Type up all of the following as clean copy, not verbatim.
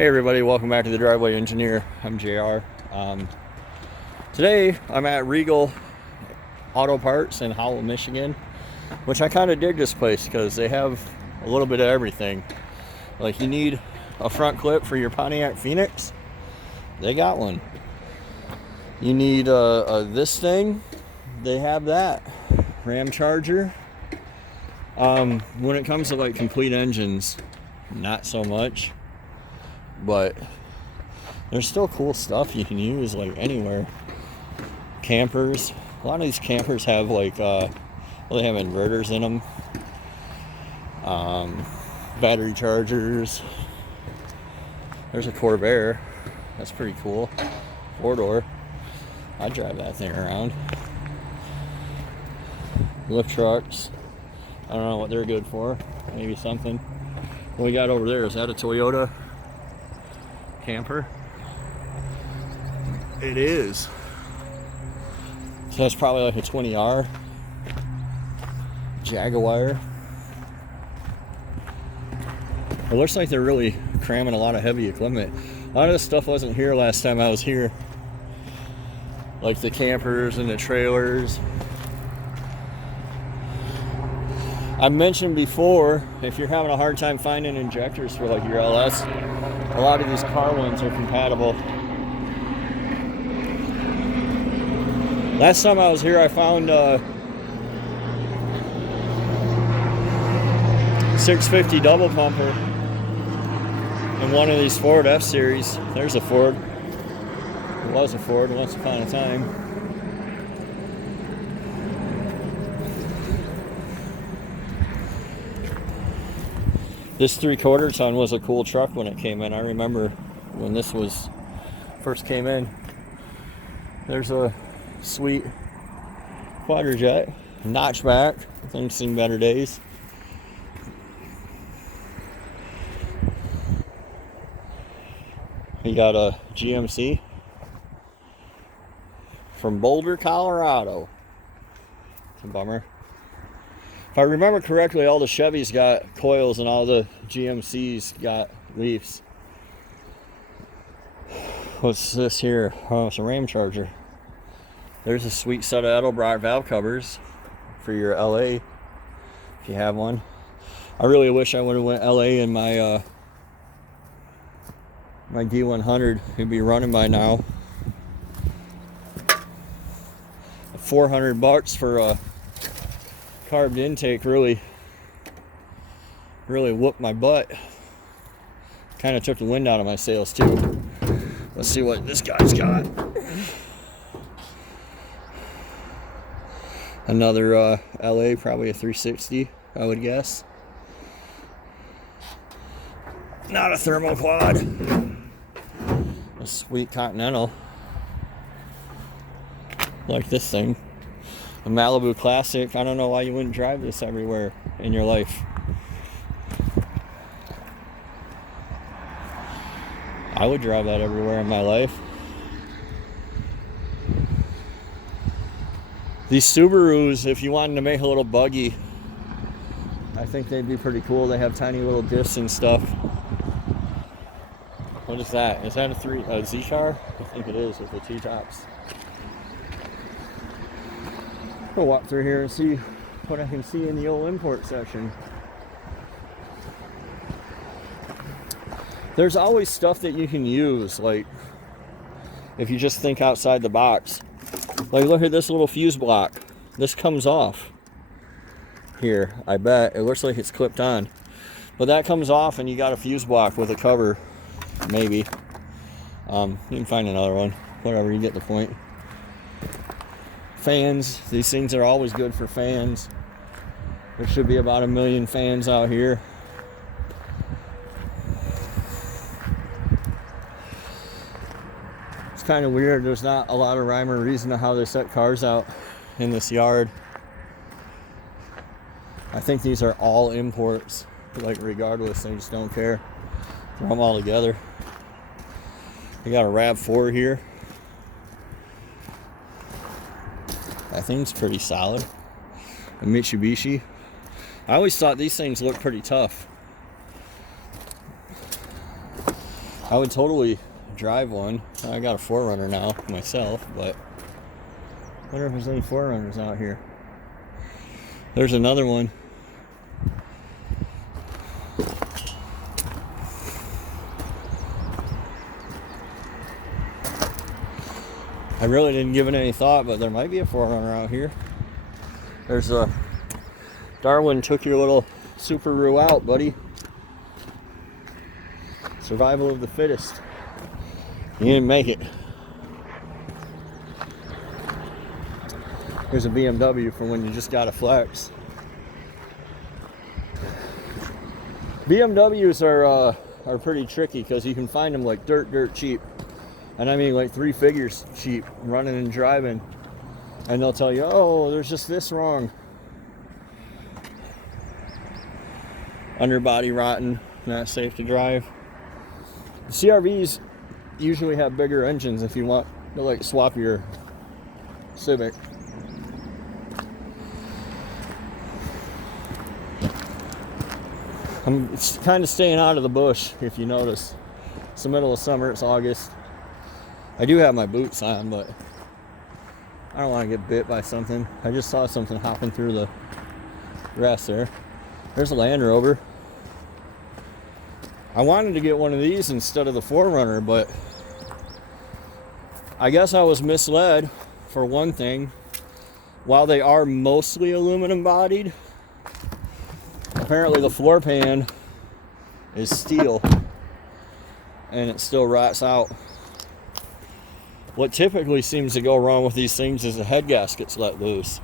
Hey everybody, welcome back to the Driveway Engineer. I'm JR. Today I'm at Regal Auto Parts in Howell, Michigan, which I kind of dig this place because they have a little bit of everything. Like you need a front clip for your Pontiac Phoenix, they got one. You need this thing, they have that. Ram Charger. When it comes to like complete engines, not so much. But there's still cool stuff you can use like anywhere. Campers. A lot of these campers have like they have inverters in them. Battery chargers. There's a Corvair. That's pretty cool. 4-door. I'd drive that thing around. Lift trucks. I don't know what they're good for. Maybe something. What we got over there, is that a Toyota camper? It is. So that's probably like a 20R Jaguar. It looks like they're really cramming a lot of heavy equipment. A lot of this stuff wasn't here last time I was here. Like the campers and the trailers. I mentioned before, if you're having a hard time finding injectors for like your LS, a lot of these car ones are compatible. Last time I was here, I found 650 double pumper in one of these Ford F-Series. There's a Ford. It was a Ford once upon a time. This 3/4 ton was a cool truck when it came in. I remember when this was first came in. There's a sweet Quadrajet notchback. Things seen better days. You got a GMC from Boulder, Colorado. It's a bummer. If I remember correctly, all the Chevys got coils and all the GMCs got leafs. What's this here? Oh, it's a Ram Charger. There's a sweet set of Edelbrock valve covers for your LA, if you have one. I really wish I would have went LA in my my D100. It'd be running by now. $400 for a carbed intake really whooped my butt. Kind of took the wind out of my sails too. Let's see what this guy's got. Another LA, probably a 360, I would guess. Not a thermal quad. A sweet Continental. Like this thing. A Malibu Classic. I don't know why you wouldn't drive this everywhere in your life. I would drive that everywhere in my life. These Subarus, if you wanted to make a little buggy, I think they'd be pretty cool. They have tiny little diffs and stuff. What is that? Is that a Z car? I think it is, with the T-tops. I'll walk through here and see what I can see in the old import section. There's always stuff that you can use, like if you just think outside the box. Like look at this little fuse block. This comes off here, I bet. It looks like it's clipped on. But that comes off and you got a fuse block with a cover, maybe. You can find another one. Whatever, you get the point. Fans, these things are always good for fans. There should be about 1 million fans out here. It's kind of weird, there's not a lot of rhyme or reason to how they set cars out in this yard. I think these are all imports, like regardless, they just don't care. Throw them all together. We got a RAV4 here. That thing's pretty solid. A Mitsubishi. I always thought these things looked pretty tough. I would totally drive one. I got a 4Runner now myself, but I wonder if there's any 4Runners out here. There's another one. I really didn't give it any thought, but there might be a 4Runner out here. There's a Darwin took your little Subaru out, buddy. Survival of the fittest. You didn't make it. Here's a BMW for when you just gotta flex. BMWs are pretty tricky because you can find them like dirt cheap. And I mean like 3 figures cheap, running and driving. And they'll tell you, oh, there's just this wrong. Underbody rotten, not safe to drive. The CRVs usually have bigger engines if you want to like swap your Civic. I'm kind of staying out of the bush, if you notice. It's the middle of summer, it's August. I do have my boots on, but I don't want to get bit by something. I just saw something hopping through the grass there. There's a Land Rover. I wanted to get one of these instead of the 4Runner, but I guess I was misled for one thing. While they are mostly aluminum bodied, apparently the floor pan is steel and it still rots out. What typically seems to go wrong with these things is the head gaskets let loose.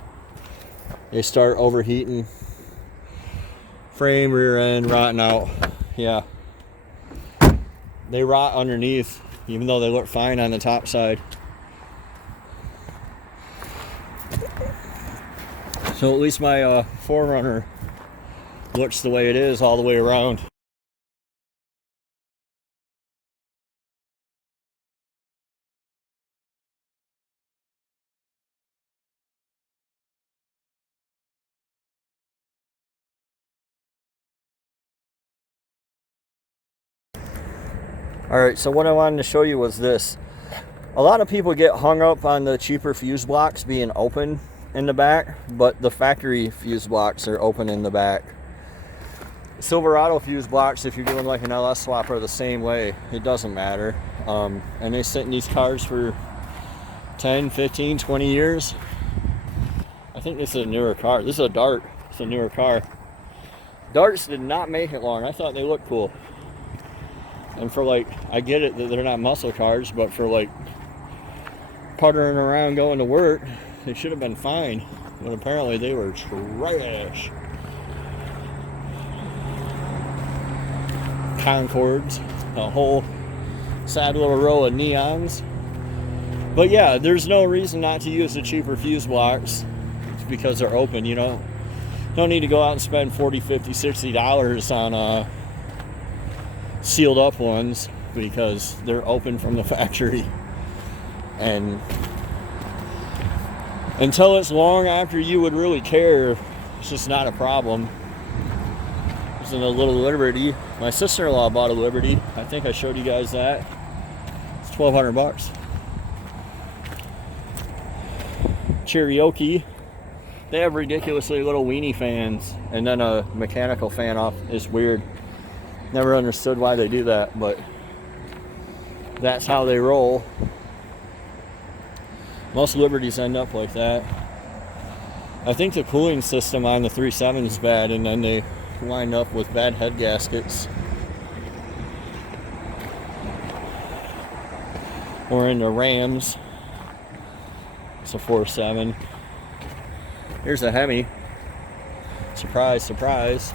They start overheating. Frame, rear end, rotting out. Yeah. They rot underneath, even though they look fine on the top side. So at least my 4Runner looks the way it is all the way around. Alright, so what I wanted to show you was this. A lot of people get hung up on the cheaper fuse blocks being open in the back, but the factory fuse blocks are open in the back. Silverado fuse blocks, if you're doing like an LS swap, are the same way. It doesn't matter. And they sit in these cars for 10, 15, 20 years. I think this is a newer car. This is a Dart. It's a newer car. Darts did not make it long. I thought they looked cool. And for like, I get it that they're not muscle cars, but for like puttering around going to work, they should have been fine. But apparently they were trash. Concords, a whole sad little row of neons. But yeah, there's no reason not to use the cheaper fuse blocks because they're open, you know. Don't need to go out and spend $40, $50, $60 on sealed up ones because they're open from the factory. And until it's long after you would really care, it's just not a problem. There's a little Liberty. My sister-in-law bought a Liberty. I think I showed you guys that. It's $1,200. Cherokee. They have ridiculously little weenie fans and then a mechanical fan off. It's weird. Never understood why they do that, but that's how they roll. Most Liberties end up like that. I think the cooling system on the 3.7 is bad, and then they wind up with bad head gaskets. Or in the Rams. It's a 4.7. Here's a Hemi. Surprise, surprise.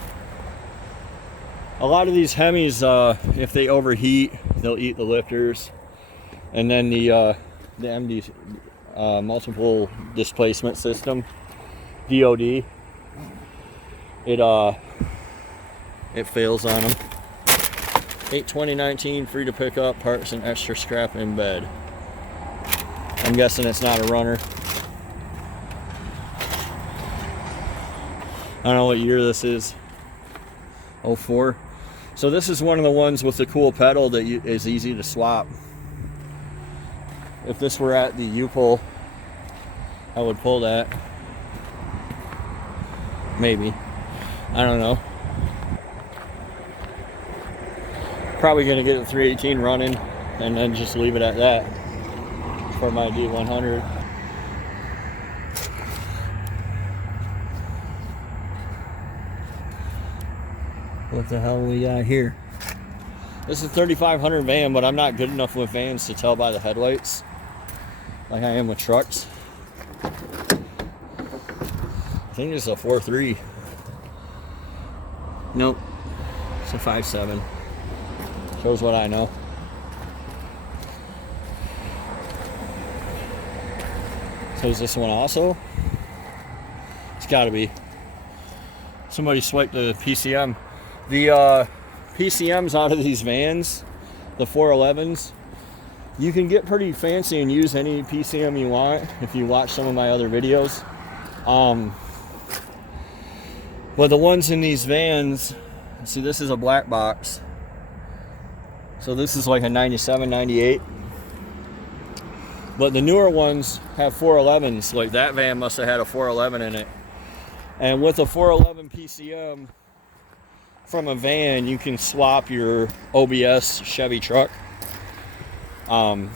A lot of these Hemis, if they overheat, they'll eat the lifters. And then the MD, multiple displacement system, DOD, it fails on them. 8/20/19, free to pick up, parts and extra scrap in bed. I'm guessing it's not a runner. I don't know what year this is. 04. So this is one of the ones with the cool pedal that is easy to swap. If this were at the U-pull, I would pull that. Maybe. I don't know. Probably going to get the 318 running and then just leave it at that for my D100. What the hell we got here? This is a 3500 van, but I'm not good enough with vans to tell by the headlights like I am with trucks. I think it's a 4.3. Nope, it's a 5.7. Shows what I know. So is this one also? It's got to be. Somebody swiped the PCM. The PCMs out of these vans, the 411s, you can get pretty fancy and use any PCM you want if you watch some of my other videos. But the ones in these vans, see, this is a black box. So this is like a 97, 98. But the newer ones have 411s. Like that van must have had a 411 in it. And with a 411 PCM from a van, you can swap your OBS Chevy truck. And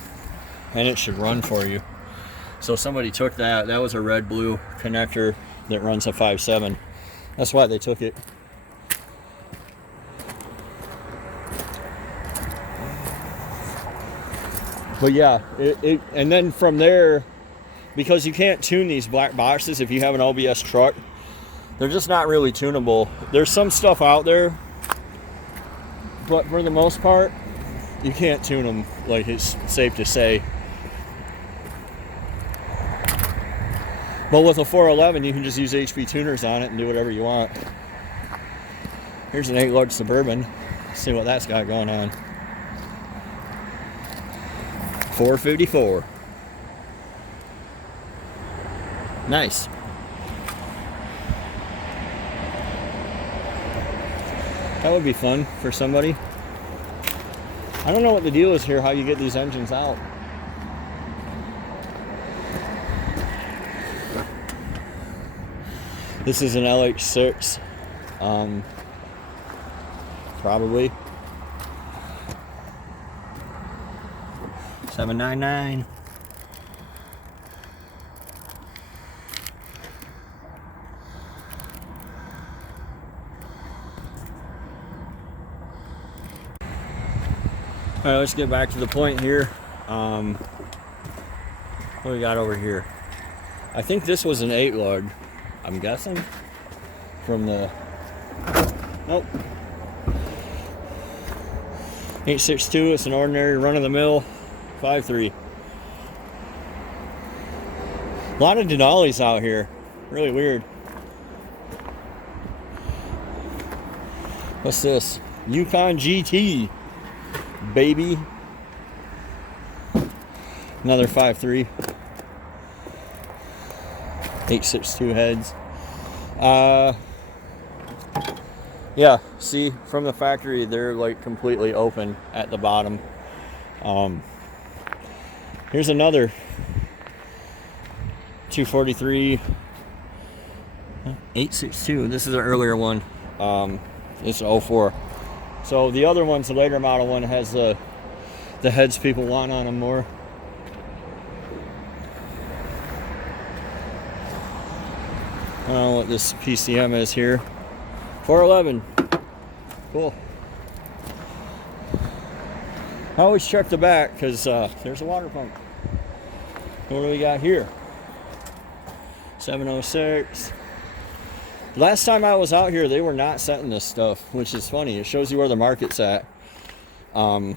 it should run for you. So somebody took that. That was a red-blue connector that runs a 5.7. That's why they took it. But yeah, and then from there, because you can't tune these black boxes if you have an OBS truck, they're just not really tunable. There's some stuff out there, but for the most part, you can't tune them, like it's safe to say. But with a 411, you can just use HP tuners on it and do whatever you want. Here's an 8-lug Suburban. Let's see what that's got going on. 454. Nice. That would be fun for somebody. I don't know what the deal is here, how you get these engines out. This is an LH6. Probably. 799. All right, let's get back to the point here. What do we got over here? I think this was an 8-lug, I'm guessing. From the... Nope. 862, it's an ordinary run-of-the-mill 5.3. A lot of Denali's out here. Really weird. What's this? Yukon GT, baby. Another 5.3. 862 heads. Yeah, see, from the factory, they're like completely open at the bottom. Here's another 243 862. This is an earlier one. It's an 04. So the other one's the later model one, has the heads people want on them more. I don't know what this PCM is here. 411. Cool. I always check the back because there's a water pump. What do we got here? 706. Last time I was out here, they were not setting this stuff, which is funny. It shows you where the market's at. Something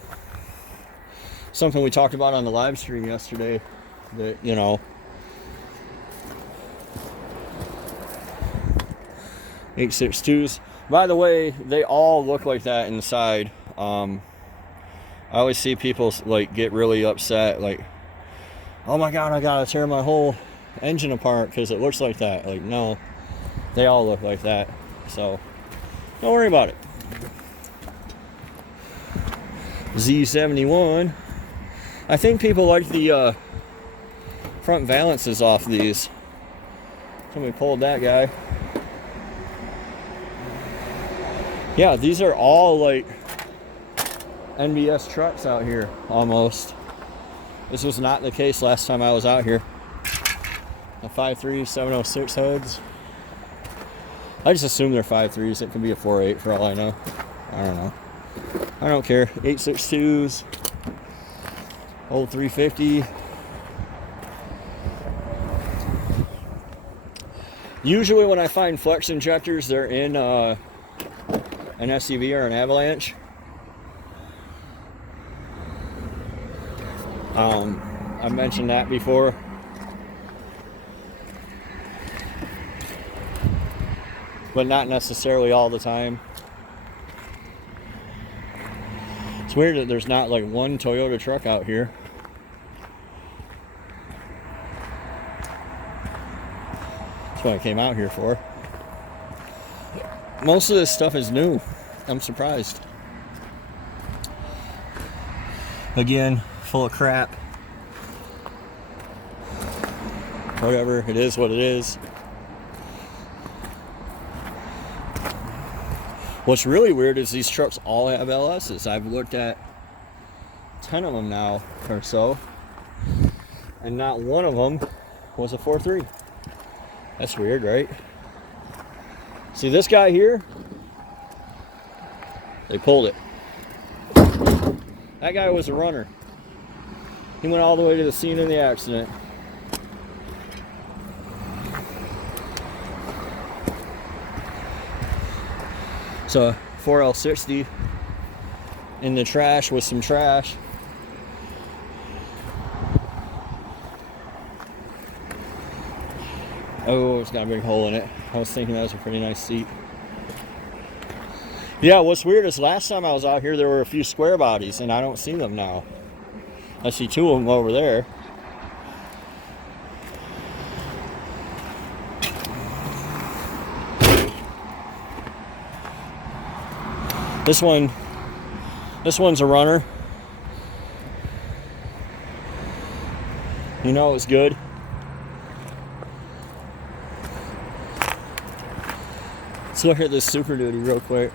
we talked about on the live stream yesterday, that, you know, 862s. By the way, they all look like that inside. I always see people like get really upset, like, oh my god, I gotta tear my whole engine apart because it looks like that. Like, no, they all look like that, so don't worry about it. Z71. I think people like the front valances off these. Somebody pulled that guy. Yeah, these are all like NBS trucks out here, almost. This was not the case last time I was out here. A 5.3 706 hoods. I just assume they're 5.3s. It could be a 4.8 for all I know. I don't know. I don't care. 8.62s. Old 350. Usually when I find flex injectors, they're in an SUV or an Avalanche. I mentioned that before. But not necessarily all the time. It's weird that there's not like one Toyota truck out here. That's what I came out here for. Most of this stuff is new. I'm surprised. Again, full of crap. Whatever, it is what it is. What's really weird is these trucks all have LSs. I've looked at 10 of them now or so, and not one of them was a 4.3. That's weird, right? See this guy here? They pulled it. That guy was a runner. He went all the way to the scene of the accident. So 4L60 in the trash with some trash. Oh, it's got a big hole in it. I was thinking that was a pretty nice seat. Yeah, what's weird is last time I was out here there were a few square bodies and I don't see them now. I see two of them over there. This one's a runner. You know it's good. Let's look at this Super Duty real quick.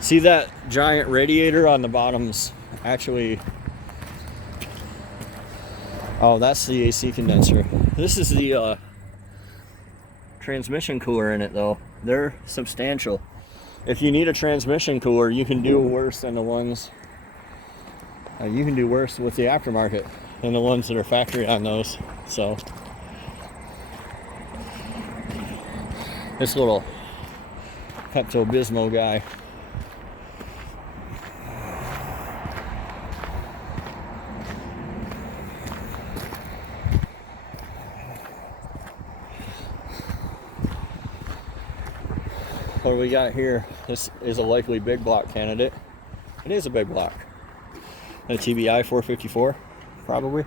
See that giant radiator on the bottom's actually... Oh, that's the AC condenser. This is the transmission cooler in it though. They're substantial. If you need a transmission cooler, you can do worse than the ones... you can do worse with the aftermarket than the ones that are factory on those. So, this little Pepto-Bismol guy. What do we got here? This is a likely big block candidate. It is a big block. A TBI 454, probably.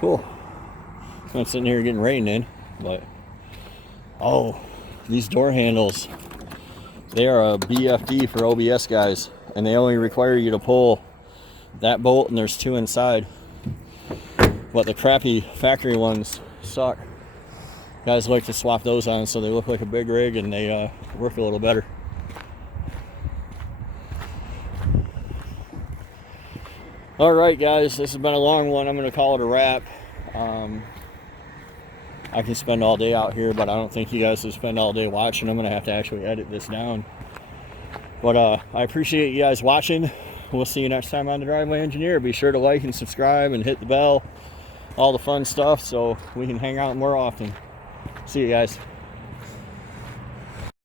Cool. I'm sitting here getting rained in, but oh, these door handles. They are a BFD for OBS guys, and they only require you to pull that bolt, and there's two inside. But the crappy factory ones suck. Guys like to swap those on so they look like a big rig and they work a little better. Alright guys, this has been a long one. I'm going to call it a wrap. I can spend all day out here, but I don't think you guys will spend all day watching. I'm going to have to actually edit this down. But I appreciate you guys watching. We'll see you next time on The Driveway Engineer. Be sure to like and subscribe and hit the bell. All the fun stuff so we can hang out more often. See you guys.